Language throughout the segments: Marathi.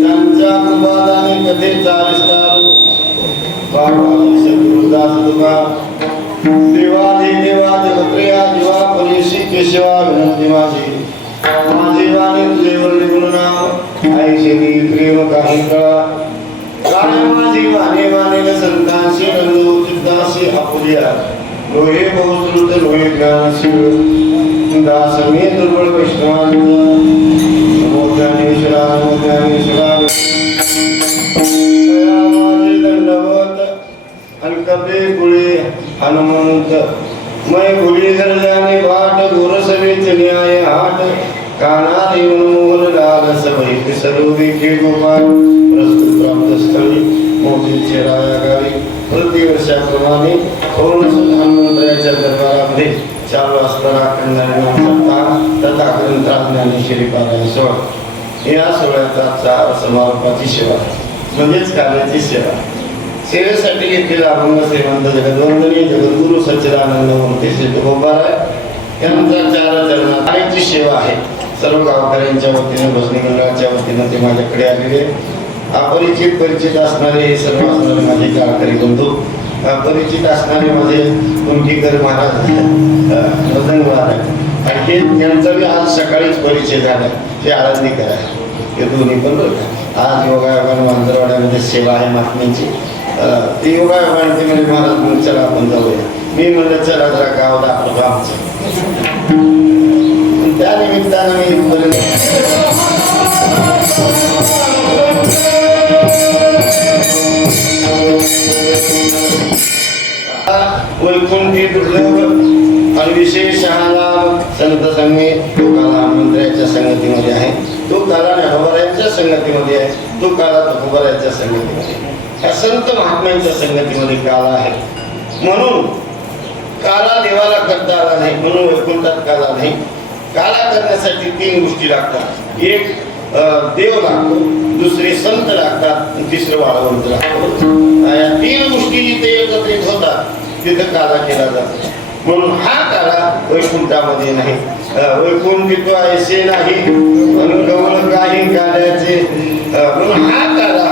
त्यांच्या कृपादाने कथेचा विस्तार देवाधिदेवाधिपत्र्या जीवा परीशी केशवा विनंती माझी माझी वाणी तुझे वर्णी गुणनाम ऐशी प्रेम काही कळा काय माझी वाणी वाणी संतांशी रंगू चित्ताशी आपुलिया लोहे बहुश्रुत लोहे ज्ञानशील दास मी दुर्बळ वैष्णवांत नमो ज्ञानेश्वरा नमो ज्ञानेश्वरा दंडवत अलकपे गुळे हनुमंत मै गुढी धरल्याने बाट गोरसवेच न्याय हाट काना देऊन मोहन लाल सवैत सर्व विखे गोपाल प्रस्तुत प्राप्त स्थळी मोदीचे राया गावी प्रतिवर्षाप्रमाणे पूर्ण हनुमंतराच्या दरबारामध्ये चालू असणारा अखंड सप्ताह तथा ग्रंथज्ञानेश्वरी पारायण सोहळा या सोहळ्याचा चार समारोपाची सेवा म्हणजेच कार्याची सेवा सेवेसाठी घेतलेला अभंग श्रीमंत जगद्वंदनीय जगद्गुरु सच्चिदानंद मूर्ती श्री तुकोबाराय यांचा चार चरणात कार्याची सेवा आहे. सर्व गावकऱ्यांच्या वतीने भजनी मंडळाच्या वतीने ते माझ्याकडे आलेले अपरिचित परिचित असणारे हे सर्व असणारे माझे गावकरी बंधू परिचित असणारे माझे कुंटीकर महाराज मदन महाराज आणि त्यांचा बी आज सकाळीच परिचय झाला ते आळंदीकर आहे हे दोन्ही पण आज योगायोगाने मांजरवाड्यामध्ये सेवा आहे महात्म्यांची ती योगायोगाने ते म्हणजे महाराज मग चला आपण जाऊया मी म्हणलं चला जरा गाव दाखवतो आमचं त्या निमित्तानं मी वैकुंठी दुर्लभ आणि विशेष लाभ संत संगीत तो काला मंत्र्याच्या संगतीमध्ये आहे तो काला न्याहोबाऱ्यांच्या संगतीमध्ये आहे तो काला तुकोबाऱ्यांच्या संगतीमध्ये ह्या संत महात्म्यांच्या संगतीमध्ये काला आहे म्हणून काला देवाला करता आला नाही म्हणून वैकुंठात काला नाही. काला करण्यासाठी तीन गोष्टी लागतात एक देव लागतो दुसरे संत लागतात तिसरं वाळवंत लागतो. या तीन गोष्टी जिथे एकत्रित होतात तिथं काला केला जातो म्हणून हा काला वैकुंठामध्ये नाही. वैकुंठित ऐसे नाही अनुभवल काही काल्याचे म्हणून हा काला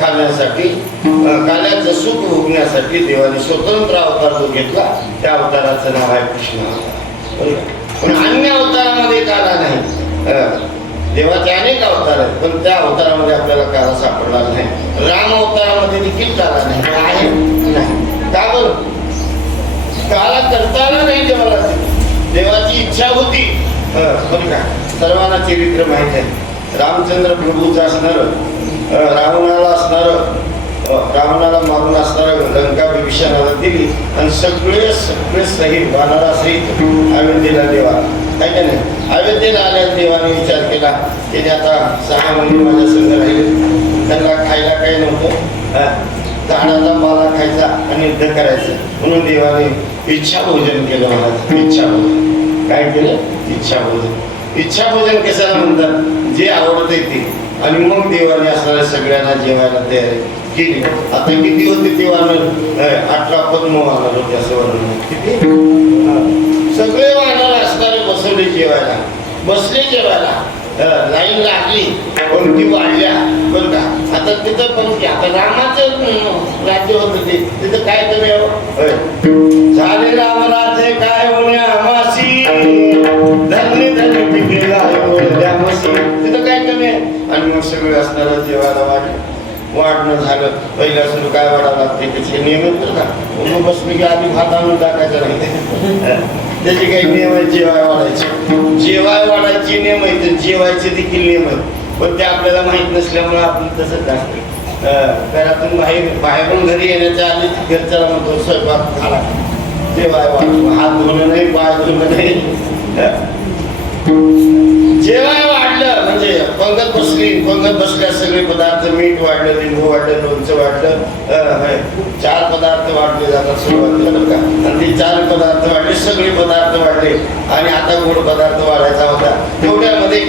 खाण्यासाठी काल्याचं सुख भोगण्यासाठी देवाने स्वतंत्र अवतार जो घेतला त्या अवताराचं नाव आहे कृष्ण अवतार. पण अन्य अवतारामध्ये काला नाही. देवाचे अनेक अवतार आहेत पण त्या अवतारामध्ये आपल्याला काला सापडला नाही. राम अवतारामध्ये देखील काला नाही आहे नाही का बरं काला करता आला नाही देवाला. देवाची इच्छा होती बरं का सर्वांना चरित्र माहित आहे. रामचंद्र प्रभूचं असणार रावणाला मारून असणारं लंका विभीषणाला दिली आणि सगळे सहित वानरा सहित अयोध्येला देवा काय का नाही. अयोध्येला आल्यास देवाने विचार केला की आता 6 महिने माझ्या संग राहिले त्यांना खायला काही नव्हतं झाडाचा पाला खायचा आणि युद्ध करायचं म्हणून देवाने इच्छा भोजन केलं. मला इच्छा भोजन काय केलं इच्छा भोजन. इच्छा भोजन कशाला म्हणतात जे आवडत ते आणि मग देवाने असणाऱ्या सगळ्यांना जेवायला तयारी केली. आता किती होते तेव्हा 18 पद्म वानर होते असं वर्णन किती सगळे वानर असणारे बसवले जेवायला बसले जेवायला लाईन लागली पंक्ती वाढल्या बरं का. आता तिथं पंक्ती आता रामाचं राज्य होतं ते तिथं काय कमी झाले राम राज्य काय होणे आमासी धन्य धन्य पिकेला तिथं काय कमी आहे. आणि मग सगळे असणारं जेवायला वाढणं झालं. पहिल्या सुरू काय वाढावं लागते त्याचे नियम येतात का मग बसले की आधी भात आणून टाकायचं नाही त्याचे काही नियम आहेत. जेवाय वाढायचे नियम आहेत जेवायचे देखील नियम आहेत पण ते आपल्याला माहित नसल्यामुळे आपण तसंच असतं. घरातून बाहेरून घरी येण्याच्या आधी घरच्याला म्हणतो स्वयंपाक झाला जेवाय वाढतो हात धुणं नाही पाय धुणं नाही जेव्हा वाढलं म्हणजे पंगत बसल्या सगळे पदार्थ, मीठ वाढलं, लिंबू वाढलं, लोणचं वाढलं, 4 पदार्थ वाढले जातात सुरुवातीला बरं का. आणि ते 4 पदार्थ वाढले, सगळे पदार्थ वाढले आणि आता गोड पदार्थ वाढायचा होता. तेवढ्यामध्ये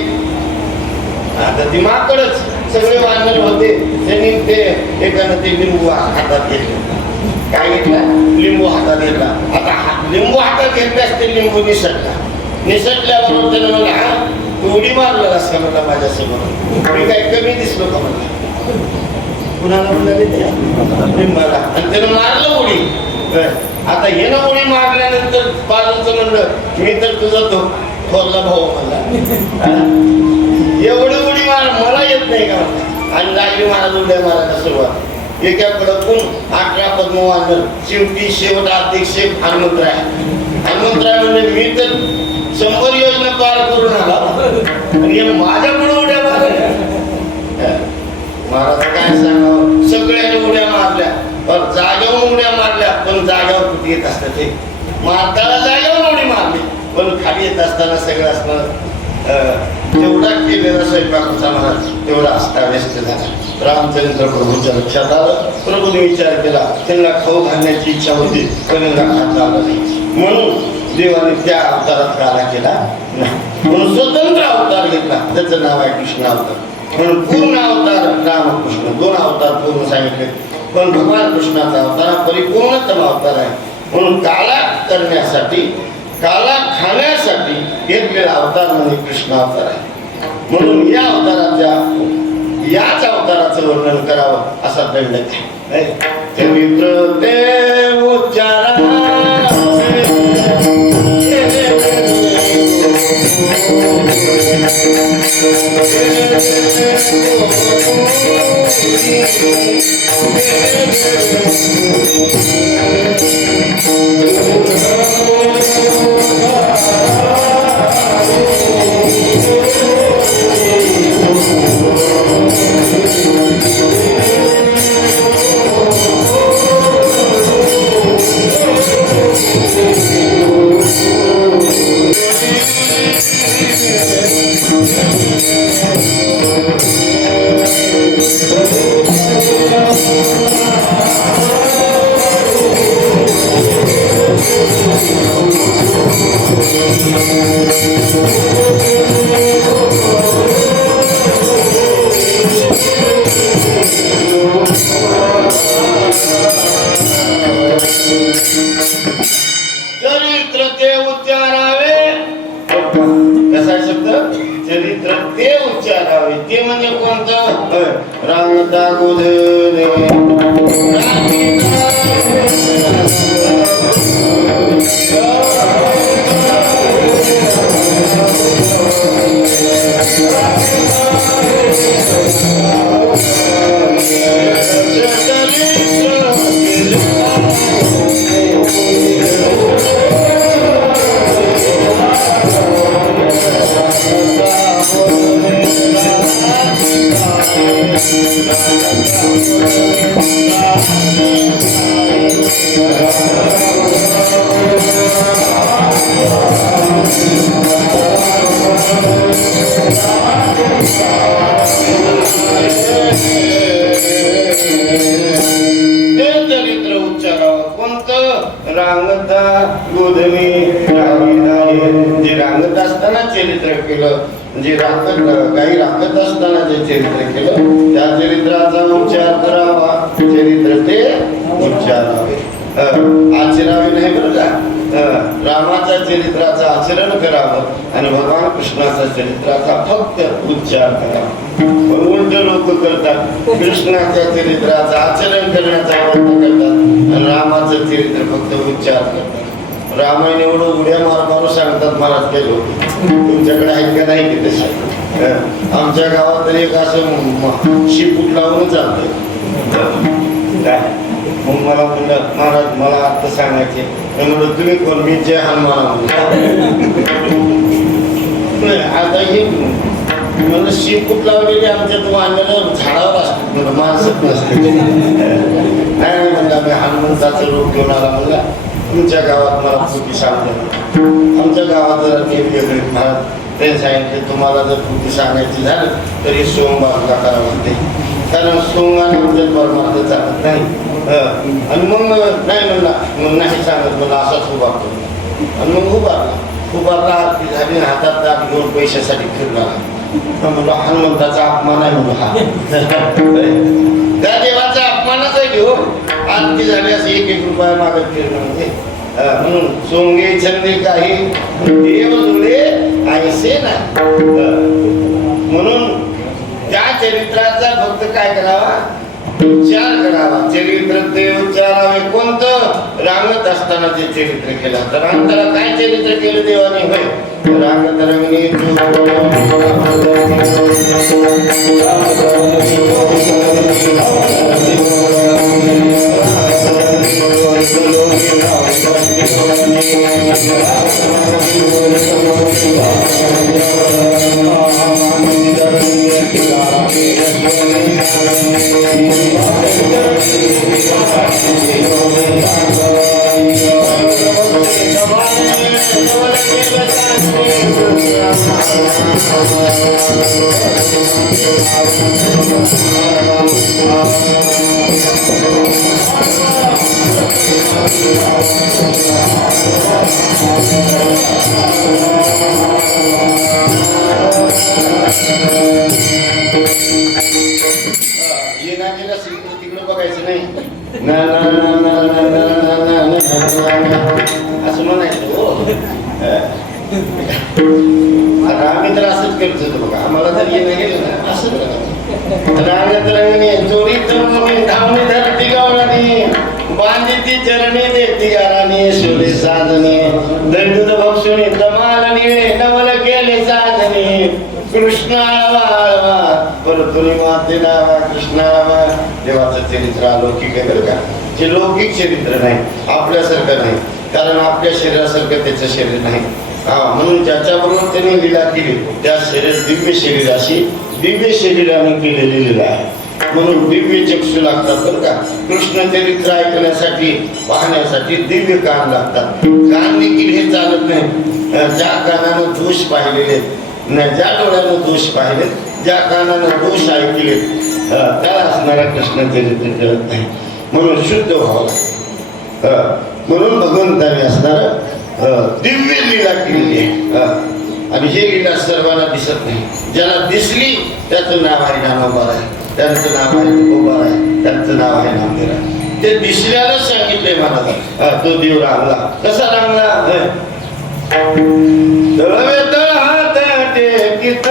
आता ती माकडच सगळे वानर होते. त्यांनी ते एकानं ते लिंबू हातात घेतलं. काय घेतलं? लिंबू हातात घेतला. आता लिंबू हातात घेतल्यास ते लिंबू निसटल्याबरोबर त्यानं म्हणलं, हा तू उडी मारलास का म्हणला माझ्यासमोर? मी काय कमी दिसलो का म्हणला? कुणाला म्हणाले त्या लिंबाला. आणि त्यानं मारलं उडी. आता हे ना उडी मारल्यानंतर बाजूचं म्हणलं, मी तर तुझा तो थोरला भाऊ म्हणला, एवढी उडी मार मला येत नाही का म्हणला. आणि लागली महाराज उड्या मारायला सुरुवात. एकाकडं कोण 18 पद्म वानर, शेवटी शेवट अध्यक्ष हनुमंतराय. हनुमंतराय म्हणजे मी तर 100 योजना पार करून आला आणि माझ्याकडे उड्या मारल्या. महाराज काय सांगावं, सगळ्यांनी उड्या मारल्या पण जागेवर उड्या मारल्या, पण जागेवर कुठे येत असतात ते मारताना जागेवर उडी मारली, पण खाली येत असताना सगळं असणं तेवढा केलेला स्वयंपाकाचा महाराज तेवढा अस्ताव्यस्त झाला. रामचंद्र प्रभूच्या लक्षात आलं. प्रभूने विचार केला, त्यांना खाऊ घालण्याची इच्छा होती पण खाता आलं नाही. म्हणून देवाने त्या अवतारात काला केला नाही, म्हणून स्वतंत्र अवतार घेतला. त्याचं नाव आहे कृष्ण अवतार. म्हणून पूर्ण अवतार रामकृष्ण, 2 अवतार पूर्ण सांगितले. पण भगवान कृष्णाचा अवतार परिपूर्णतम अवतार आहे. म्हणून काला करण्यासाठी, काला खाण्यासाठी घेतलेला अवतार म्हणजे कृष्ण अवतार आहे. म्हणून या अवताराच्या, याच अवताराचं वर्णन करावं असा दंड आहे. चरित्र ते उच्चारा ते म्हणजे कोणतं? रांगता गोधने रांगता गोधमी जे रांगत असताना चरित्र केलं, जे काही राखत असताना जे चरित्र केलं त्या चरित्राचा उच्चार करावा. चरित्र ते उच्चारावे, आचरावे नाही बरं का. रामाच्या चरित्राचं आचरण करावं आणि भगवान कृष्णाच्या चरित्राचा फक्त उच्चार करावा. उलट लोक करतात, कृष्णाच्या चरित्राचं आचरण करण्याचा प्रयत्न करतात आणि रामाचं चरित्र फक्त उच्चार करतात. रामायण एवढं उड्या मारून सांगतात महाराज काही लोक. तुमच्याकडे आहेत का नाही की तसे? आमच्या गावात तरी एक असं शिपूट लावून चालतंय. मग मला म्हणलं, महाराज मला आता सांगायचे. म्हणलं तुम्ही कोण? मी जय हनुमान. आता हे म्हणलं शिपूट लावलेली आमच्यात वाढलेलं झाडावर असतात, माणसं नसते. नाही म्हणला मी हनुमंताचं रूप घेऊन आला. म्हणला तुमच्या गावात मला चुकी सांगतो. आमच्या गावात जरा वेगवेगळे महाराज ते सांगितले तुम्हाला जर कृती सांगायची झालं तर हे सोंग बाजूला करावं लागते, कारण सोंगाने जर परमार्थ चालत नाही. आणि मग नाही म्हणला, मग नाही सांगत मला असाच उभा करू. आणि मग उभारला आरती झाली, हातात दात घेऊन पैशासाठी फिरला. म्हणलो हनुमंताचा अपमान आहे म्हणून हा त्या देवाचा अपमानच आहे घेऊ. आरती झाली असं 1-1 रुपया मागत फिरणं म्हणजे म्हणून सोंगे छंदे काही देव जुळे ऐसे ना. म्हणून त्या चरित्राचा फक्त काय करावा, उच्चार करावा. चरित्र ते उच्चारावे. कोणतं? रांगत असताना ते चरित्र केलं तर अंतरा काय चरित्र केलं देवाने? होय रांगत रंगणी तिकडे बघायचं नाही, असं म्हणायचं. आम्ही तर असंच करत होतो बघा, आम्हाला जर येणं गेलं ना असं रांगत रंगणी चोरी तर धावणी धरती गावणी बांधिती चरणी देती गाराणी शोले साधनी दंड भक्षुणी दमाल निळे नवल केले साधनी कृष्ण आळवा परतुनी माते नावा कृष्ण आळवा. देवाचं चरित्र अलौकिक आहे बरं का, जे लौकिक चरित्र नाही, आपल्यासारखं नाही, कारण आपल्या शरीरासारखं त्याचं शरीर नाही. म्हणून ज्याच्याबरोबर त्यांनी लीला केली त्या शरीर दिव्य शरीर अशी दिव्य शरीराने केलेली लीला आहे. म्हणून दिव्य चक्षु लागतात बरं का. कृष्ण चरित्र ऐकण्यासाठी पाहण्यासाठी दिव्य कान लागतात. कान देखील हे चालत नाही. ज्या कानानं दोष पाहिलेले, ज्या डोळ्यानं दोष पाहिले, ज्या कानानं दोष ऐकले त्याला असणारा कृष्ण चरित्र कळत नाही. म्हणून शुद्ध व्हावं. म्हणून भगवंताने असणारा दिव्य लीला केलेली आहे. आणि हे लीला सर्वांना दिसत नाही. ज्याला दिसली त्याचं नाव आहे ज्ञानोबा आहे, त्यांचं नाव आहे तुकोबा आहे, त्यांचं नाव आहे नामदेव आहे. ते दिसल्यालाच सांगितलंय महाराज. तो देव रांगला. कसा रांगला? तळवे तळ हात टेकीत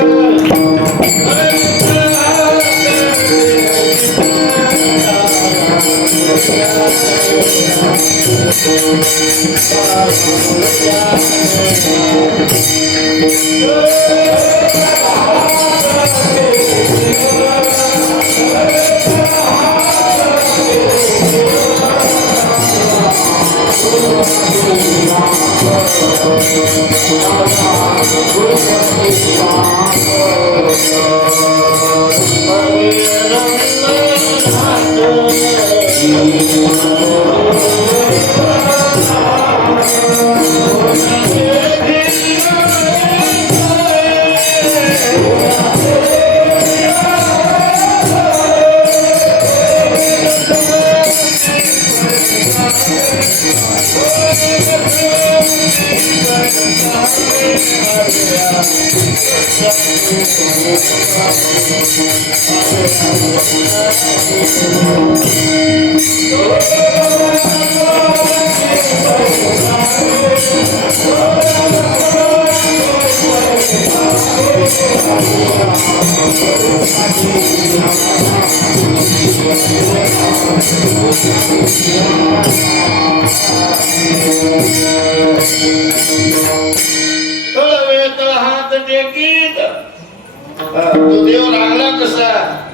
तो देव रांगला कसा?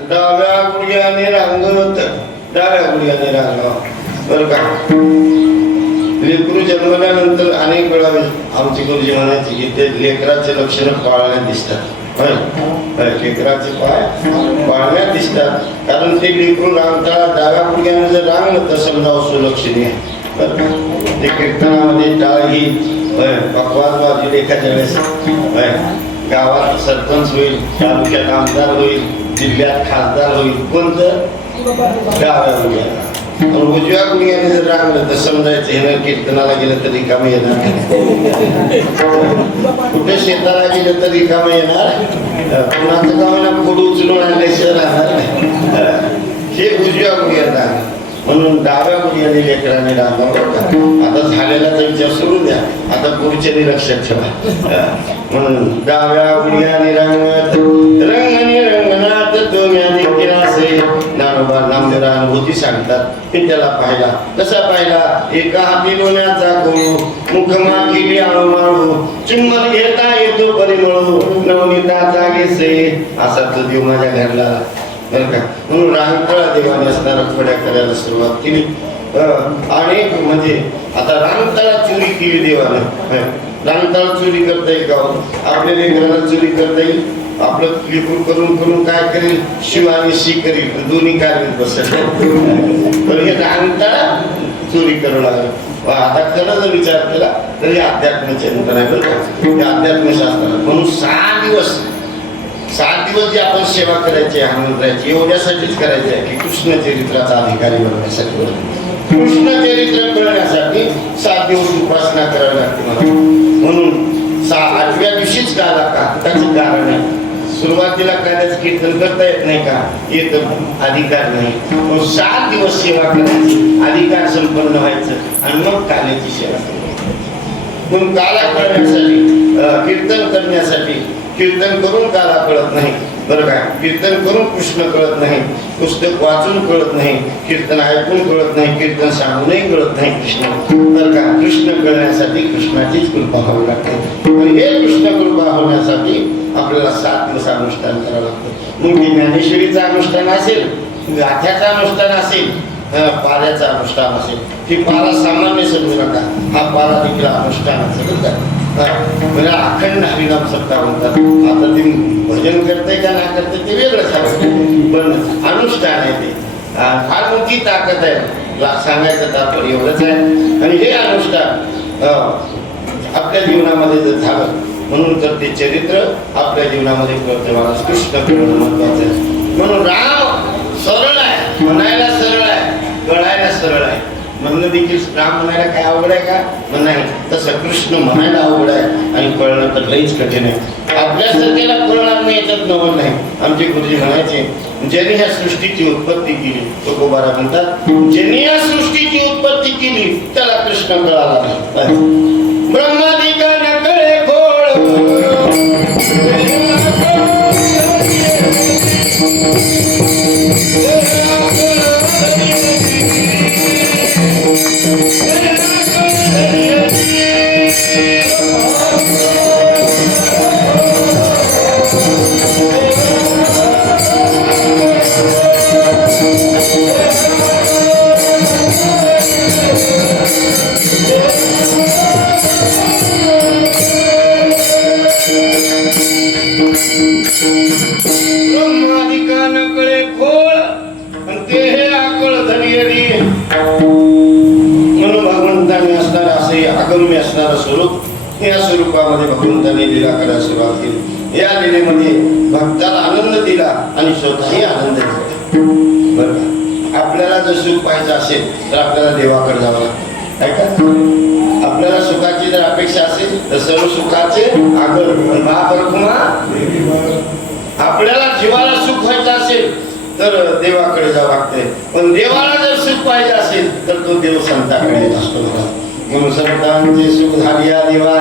डाव्या गुडघ्याने रांगत, डाव्या गुडघ्याने रांगला बरं का. लेकरू जन्मल्यानंतर अनेक वेळा आमची गुरुजी म्हणायची की ते लेकराचे लक्षण पाळण्यात दिसतात. लेकराचे पाय पाळण्यात दिसतात, कारण ते लेकरू रांगताना डाव्या गुडघ्याने जर रांगलं तर समजा सुलक्षणीय बरं का. ते कीर्तनामध्ये टाळ ही पकवाद वाजली एखाद्या वेळेस गावात सरपंच होईल, तालुक्यात आमदार होईल, जिल्ह्यात खासदार होईल. कोणतं? डाव्या गुडघ्याला. उजव्या गुडघ्याने जर रांगलं तर समजायचं हे कीर्तनाला गेलं तरी काम येणार नाही, कुठे शेताला गेलं तरी काम येणार, कुणाचं कामाला फोडू उचलून आणल्याशिवाय राहणार नाही. हे उजव्या गुडघ्यात. म्हणून डाव्या गुडघ्याने लेकराने रांगावं. आता झालेलाचा विचार सोडून द्या, आता पुढच्याने लक्षात ठेवा. म्हणून डाव्या गुडघ्याने रांगत रंगणी रंगनाथ तुम्ही किनासे ज्ञानोबा नामदेव अनुभूती सांगतात. मी त्याला पाहिला. कसा पाहिला? एका हाती लोण्याचा गोळू, मुखमा केली आळू माळू, चुंबन घेता येतो परिमळू, नवनीताचा घेसे. असा तो देव माझ्या घरला बरं का. म्हणून रांगतळा देवाने असणारा खोड्या करायला सुरुवात केली. आणि म्हणजे आता रांगतळा चोरी केली देवाने. रांगतळा चोरी करता येईल का? आपल्या लेकराला चोरी करता येईल? आपलं लिकूर करून करून काय करेल? शिव आणि शी करील, दोन्ही कार्यात बसेल. पण हे रांगतळा चोरी करू लागलं. आता खरं जर विचार केला तर हे अध्यात्म चिंतन आहे. बरं का, अध्यात्मशास्त्र. म्हणून 7 दिवस जी आपण सेवा करायची, आनंद राहायची, एवढ्यासाठीच करायची आहे की कृष्ण चरित्राचा अधिकारी बनण्यासाठी. कृष्ण चरित्र कळण्यासाठी 7 दिवस उपासना करावी लागते मला. म्हणून 8व्या दिवशीच का त्याचं कारण आहे. सुरुवातीला काल्याचं कीर्तन करता येत नाही का? येत, अधिकार नाही. 7 दिवस सेवा करायची, अधिकार संपन्न व्हायचं आणि मग काल्याची सेवा करायची. म्हणून काला कळण्यासाठी, कीर्तन करण्यासाठी, कीर्तन करून काला कळत नाही. बरं काय? कीर्तन करून कृष्ण कळत नाही, पुस्तक वाचून कळत नाही, कीर्तन ऐकून कळत नाही, कीर्तन सांगूनही कळत नाही कृष्ण. बरं का? कृष्ण कळण्यासाठी कृष्णाचीच कृपा व्हावी लागते. आणि हे कृष्ण कृपा होण्यासाठी आपल्याला 7 दिवस अनुष्ठान करावं लागतं. मग ज्ञानेश्वरीचं अनुष्ठान असेल, गाथ्याचं अनुष्ठान असेल, पाऱ्याचं अनुष्ठान असेल. ती पारा सामान्य समजू नका, हा पारा देखील अनुष्ठानाचं. म्हणजे अखंड हरिनाम सप्ताह म्हणतात. आता ते भजन करते का नाही करते ते वेगळं सांगते, पण अनुष्ठान आहे ते. फार मोठी ताकद आहे. सांगायचं तात्पर्य एवढंच आहे. आणि हे अनुष्ठान आपल्या जीवनामध्ये जर झालं, म्हणून तर ते चरित्र आपल्या जीवनामध्ये कळते. मला कृष्ण कळणं महत्वाचं आहे. म्हणून राम सरळ आहे, म्हणायला सरळ आहे, कळायला सरळ आहे. म्हणणं देखील राम म्हणायला काय अवघड आहे का? नाही. तसं कृष्ण म्हणायला अवघड आहे आणि कळणं तर लईच कठीण आहे. आपल्यासारख्याला कळणार नाही, याच्यात नवल नाही. आमचे गुरुजी म्हणायचे, ज्यांनी ह्या सृष्टीची उत्पत्ती केली, तुकोबारा म्हणतात, ज्यांनी या सृष्टीची उत्पत्ती केली त्याला कृष्ण कळाला नाही. ब्रह्मादिका न कळे खोळ, स्वरूप या स्वरूपामध्ये भगवंतांनी लीला करायला सुरुवात केली. या लीलेमध्ये भक्ताला आनंद दिला आणि स्वतःही आनंद दिला. बरं, आपल्याला जर सुख पाहायचं असेल तर आपल्याला देवाकडे जावं लागतं. ऐका, आपल्याला सुखाची जर अपेक्षा असेल तर सर्व सुखाचे आगर महापरखुमा. आपल्याला जीवाला सुख व्हायचं असेल तर देवाकडे जावं लागते. पण देवाला जर सुख पाहिजे असेल तर तो देव संताकडे असतो. म्हणून संतांचे सुख झालिया देवा,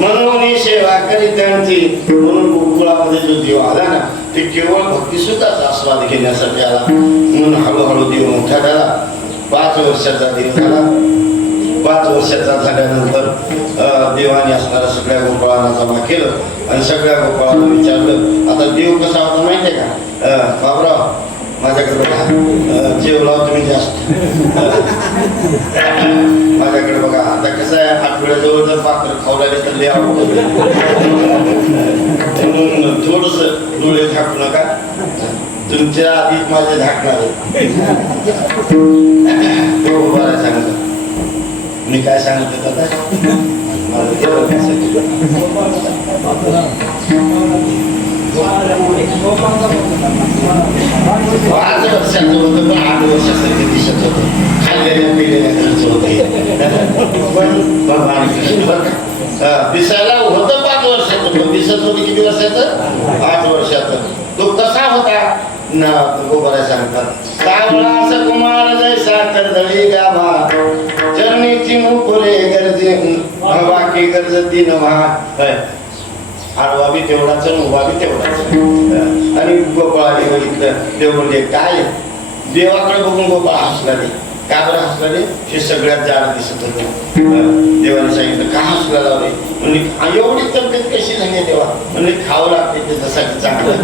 म्हणून सेवा करी त्यांची. म्हणून गोकुळामध्ये जो देव आला ना, ते केवळ भक्तिसुखाचा आस्वाद घेण्यासाठी आला. म्हणून हळूहळू देव मोठा झाला. 5 वर्षाचा देव झाला. 5 वर्षाचा झाल्यानंतर देवाने असणाऱ्या सगळ्या गोपाळांना जमा केलं आणि सगळ्या गोपाळांना विचारलं. आता देव कसा होता माहितीये का? बाबराव, माझ्याकडे बघा, जेवला तुम्ही जास्त, माझ्याकडे बघा. आता कसं आहे, आठवड्याजवळ जर पात्र खावले तर लय आवडत. म्हणून थोडस डोळे झाकू नका, तुमच्या आधीच माझे झाकणार. सांगत मी काय सांगत आता पाच वर्षाचं होतं पण 8 वर्षासारखं दिसत होतं. खाल्लेल्या पिलेल्या खर्च होते दिसायला होतं 5 वर्षाचं पण दिसत होतं किती वर्षाचं 8 वर्षाचं. तो कसा होता ना गोबरा सांगतात सावळा सकुमार जैसा कर्दळी गाभा चरणीची मुकुरे गरजे बाकी गरजती नव्हा. आडवा बी तेवढाच उभा बी तेवढाच. आणि गोपाळाने बघितलं देव म्हणजे काय देवाकडे बघून गोपाळ हसला रे. का बरं हसला रे? हे सगळ्यात जाड दिसत होतं. देवाने सांगितलं का हसला रे? म्हणजे एवढी तब्येत कशी झाली तेव्हा? म्हणजे खावं लागते त्याच्यासाठी चांगलं.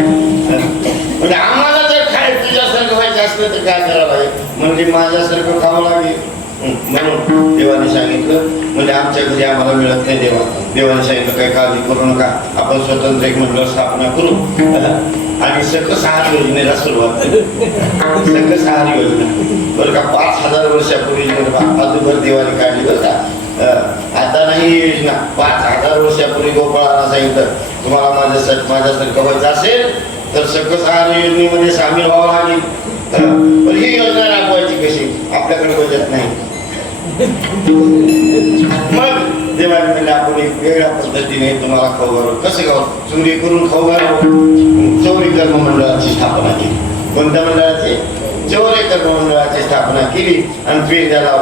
म्हणजे आम्हाला जर खाय तुझ्यासारखं व्हायचं असलं तर काय करावं? म्हणजे माझ्यासारखं खावं लागेल म्हणून देवाने सांगितलं. म्हणजे आमच्या घरी आम्हाला मिळत नाही देवाने सांगितलं काही काळजी करू नका, आपण स्वतंत्र एक मंडळ स्थापना करू आणि सकस आहार योजनेला सुरुवात केली. सकस आहार योजना बरं का 5000 वर्षापूर्वी अगोदर देवाने काढली बरं का. आता नाही ही योजना. 5000 वर्षापूर्वी गोपाळाला सांगितलं तुम्हाला माझ्यासारखं व्हायचं असेल तर सकस आहार योजनेमध्ये सामील व्हावं लागेल. पण ही योजना राबवायची कशी? आपल्याकडे बजेट नाही. मग देवाने म्हणजे आपण एक वेगळ्या पद्धतीने तुम्हाला खाऊ घालू. कसं खाऊ? चोरी करून खाऊ घालू. चौरी कर्म मंडळाची स्थापना केली. कोणत्या मंडळाची? चौरी कर्म मंडळाची स्थापना केली आणि ते त्याला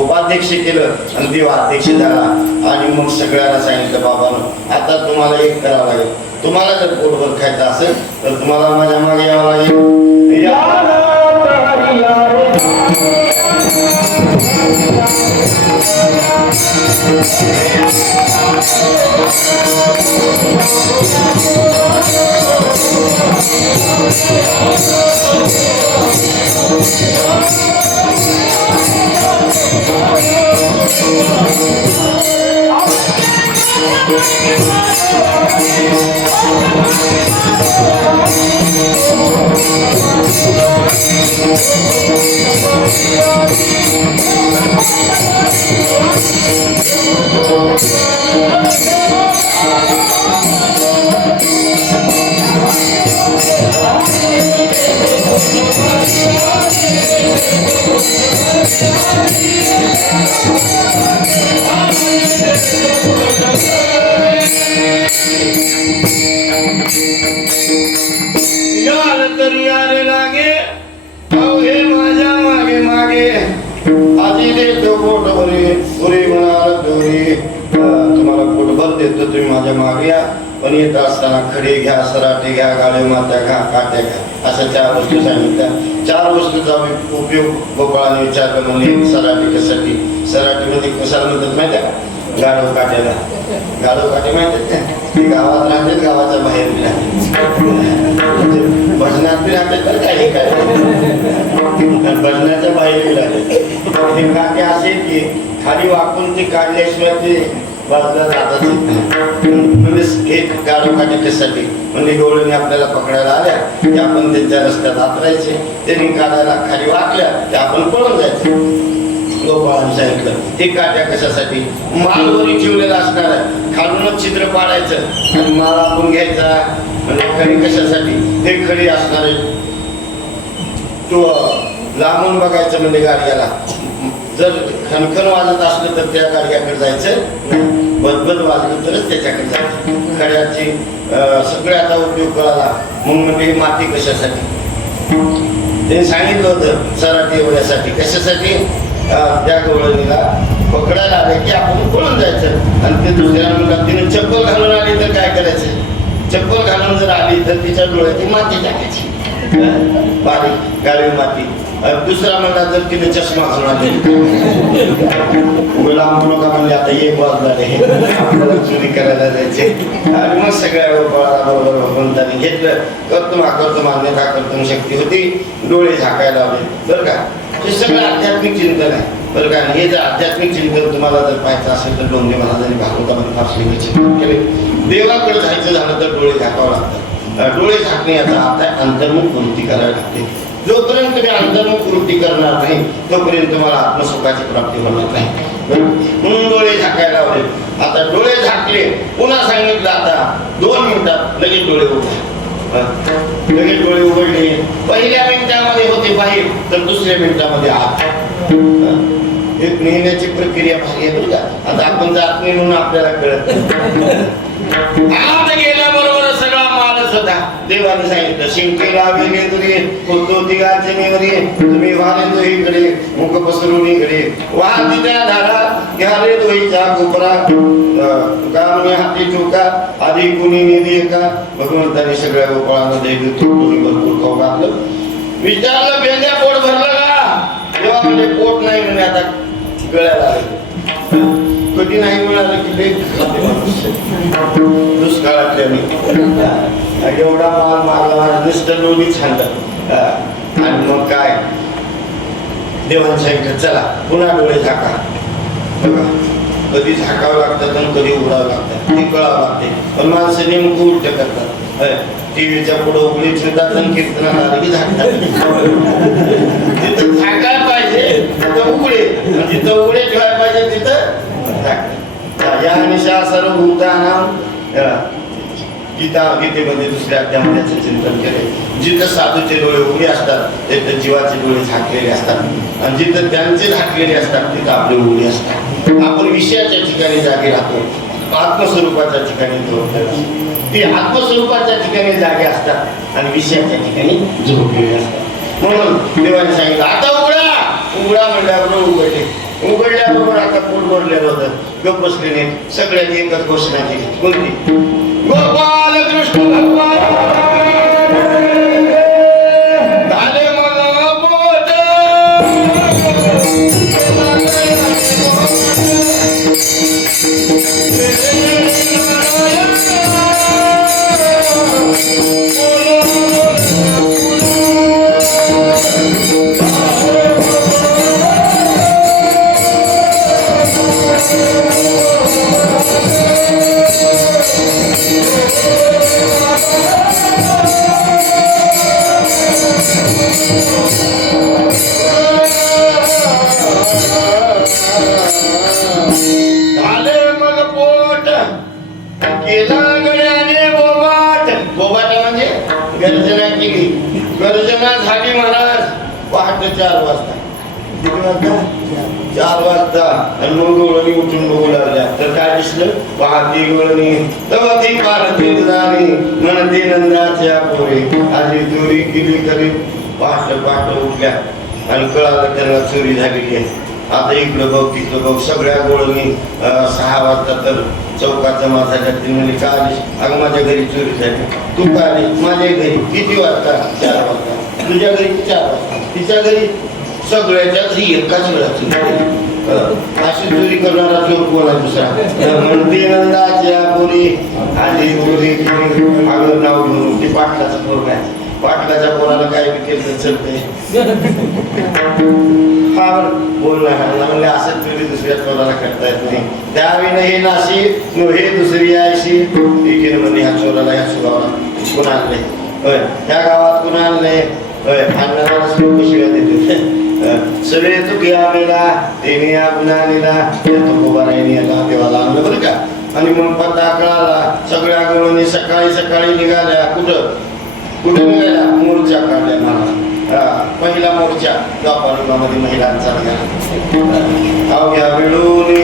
उपाध्यक्ष केलं आणि देव अध्यक्ष झाला. आणि मग सगळ्यांना सांगितलं बाबांनो आता तुम्हाला एक करावं लागेल. तुम्हाला जर पोटभर खायचं असेल तर तुम्हाला माझ्या मागे यावं लागेल. तुम्हाला पोटभर देतो तुम्ही माझ्या मागे या. पण येत असताना खडे घ्या, सराटे घ्या, गाळी मात्या घ्या, काट्या घ्या अशा 4 वस्तू सांगितल्या. 4 वस्तूचा उपयोग गोपाळाने विचारलं. म्हणजे सराटे कशासाठी? सराटीमध्ये कशाला म्हणतात माहिती आहे का? गाढव काट्याला. गाढव काटे माहिती आहेत ते गावात राहतात, गावाच्या बाहेर बी राहतात. भजनात बी राहतात तर काही काय भजनाच्या बाहेर बी राहतात. हे काटे असे की खाली वाकून ते काढल्याशिवाय ते बाजूला जातात. म्हणजे एक गाढव काटे कशासाठी? म्हणजे डोळ्याने आपल्याला पकडायला आल्या की आपण त्यांच्या रस्त्यात आतरायचे. त्यांनी काढायला खाली वाकल्या की आपण पळून जायचं. गोपाळाने सांगितलं हे काट्या कशासाठी? मालवरी ठेवलेला असणार आहे, खालूनच छिद्र पाडायचं आणि माल आपण घ्यायचा. म्हणजे खडी कशासाठी? हे खडी असणार आहे. तो लांबून बघायचं म्हणजे गाडग्याला जर खणखण वाजत असलं तर त्या गाडग्याकडे जायचं नाही, बदबद वाजलं तरच त्याच्याकडे जायचं. खड्याची सगळ्याचा उपयोग कळाला. मग म्हणजे माती कशासाठी? ते सांगितलं होतं सराटी एवढ्यासाठी. कशासाठी? त्या गवळणीला पकडायला आले की आपण पळून जायचं. आणि ते दुसऱ्या मुलाला तिने चप्पल घालून आली तर काय करायचं? चप्पल घालून जर आली तर तिच्या डोळ्याची माती टाकायची, बारीक गाळी माती. दुसरा म्हणला जर तिने चष्मा घालून आली का म्हणजे आता एक वाजला आपल्याला चोरी करायला जायचे. आणि मग सगळ्या गोपाळाला बरोबर भगवंताने घेतलं. करतो मान्यता करतो शक्ती होती. डोळे झाकायला लावले बरं का. हे सगळं आध्यात्मिक चिंतन आहे बरं का. हे जर आध्यात्मिक चिंतन तुम्हाला जर पाहायचं असेल तर डोंगे महाराजांनी भागवतामध्ये फार चिंतन केले. देवाकडे जायचं झालं तर डोळे झाकावं लागतात. डोळे झाकणे याचा अर्थ आहे अंतर्मुख वृत्ती करावी लागते. जोपर्यंत तुम्ही अंतर्मुख वृत्ती करणार नाही तोपर्यंत तुम्हाला आत्मसुखाची प्राप्ती होणार नाही. म्हणून डोळे झाकायला लावले. आता डोळे झाकले, पुन्हा सांगितलं आता 2 मिनिटात लगेच डोळे उघडले. लगेच डोळे उघडले. पहिल्या मिनिटामध्ये होते बाहेर, तर दुसऱ्या मिनिटामध्ये आत. एक नेण्याची प्रक्रिया भारी आहे बरं का. आता आपण जात नाही म्हणून आपल्याला कळत आत गेल्याबरोबर सगळा मालच होता. देवाने सांगितलं शिंकेला वेलेंद्रिये होतो तिघाचे निवरिये तुम्ही वारेंद्र इकडे मुख पसरून इकडे वाहती त्या धारा घ्याले दोईचा कोपरा कामने हाती टोका आधी कुणी निधी एका भगवंताने सगळ्या गोपाळांना दैव थोडी भरपूर खाऊ घातलं. विचारलं बेंद्या पोट भरलं का? तेव्हा म्हणजे पोट नाही म्हणे आता गळ्याला आलं. कधी नाही मिळालं की दुष्काळातल्याने एवढा माल मारला नुसतं लोणीच खाल्लं. आणि मग काय देवाने सांगितलं चला पुन्हा डोळे झाका. कधी झाकावं लागतात आणि कधी उघडावं लागतात ते कळावं लागते. पण माणसं नेमकं उलट करतात. टीव्हीच्या पुढे उघडी ठेवतात आणि कीर्तनाला आले की झाकतात. जिथं झाकायला पाहिजे तिथं उघडे, जिथं उघडे ठेवायला पाहिजे तिथं या निशा सर्व भूतानां गीतेमध्ये दुसऱ्या अध्यायाचं चिंतन केले. जिथं साधूचे डोळे उघडे असतात तिथं जीवाचे डोळे झाकलेले असतात आणि जिथं त्यांचे झाकलेले असतात तिथं आपले उघडे असतात. आपण विषयाच्या ठिकाणी जागे राहतो, आत्मस्वरूपाच्या ठिकाणी ते आत्मस्वरूपाच्या ठिकाणी जागे असतात आणि विषयाच्या ठिकाणी झोपलेले असतात. म्हणून देवाने सांगितलं आता उघडा. उघडा म्हणल्याबरोबर उघडले. उघडल्याबरोबर आता पोट भरलेलं होतं. गप्प बसले नाही. सगळ्यांनी एकच घोषणा केली. कोणती? गोपाल कृष्ण भगवान झाले मला बोध. गर्जना केली. गर्जना झाली महाराज पहाटे 4 वाजता. किती वाजता? 4 वाजता. आणि मग डोळणी उठून बघू लागल्या तर काय दिसलं? पाहती डोळणी तेव्हा ती पारती राणी म्हणते नंदाच्या पोरे आधी चोरी केली तरी पहाटे उठल्या आणि कळालं त्यांना चोरी झालेली आहे. आता इकडं बघ तिकडं बघ सगळ्या गोळणी 6 वाजता तर चौकात जमा झाल्या. ती म्हणजे का आलीस? अगं माझ्या घरी चोरी झाली. तू का आली? माझ्या घरी. किती वाजता? 4 वाजता. तुझ्या घरी 4 वाजता. तिच्या घरी. सगळ्याच्या घरी एकाच वेळा अशी चोरी करणारा चोर कोण आहे दुसरा? म्हणते नंदाच्या पोरी आधी चोरी अगं नाव घेऊन ते पाटलाचा पोर काय पाटलाच्या पोराला काय केलं चलते म्हणले असं चोरी दुसऱ्या चोराला करता येत नाही. त्यावेळी हे नाशी हे दुसरी यायशी एकीने म्हणजे ह्या चोराला ह्या सुगावला कोण आणले होय ह्या गावात कोण आणले होय आणणारा शिव्या देते सगळे तू घ्या मेला तेने या गुन्हानेला तुकोबारायला देवाला आणलं बरं का. आणि मग पत्ता कळाला. सगळ्या गवळणी सकाळी निघाल्या. कुठे निघाल्या? मोर्चा काढल्या महाराज. पहिला मोर्चा गावामध्ये महिलांचा निघाला. अवघ्या वेळून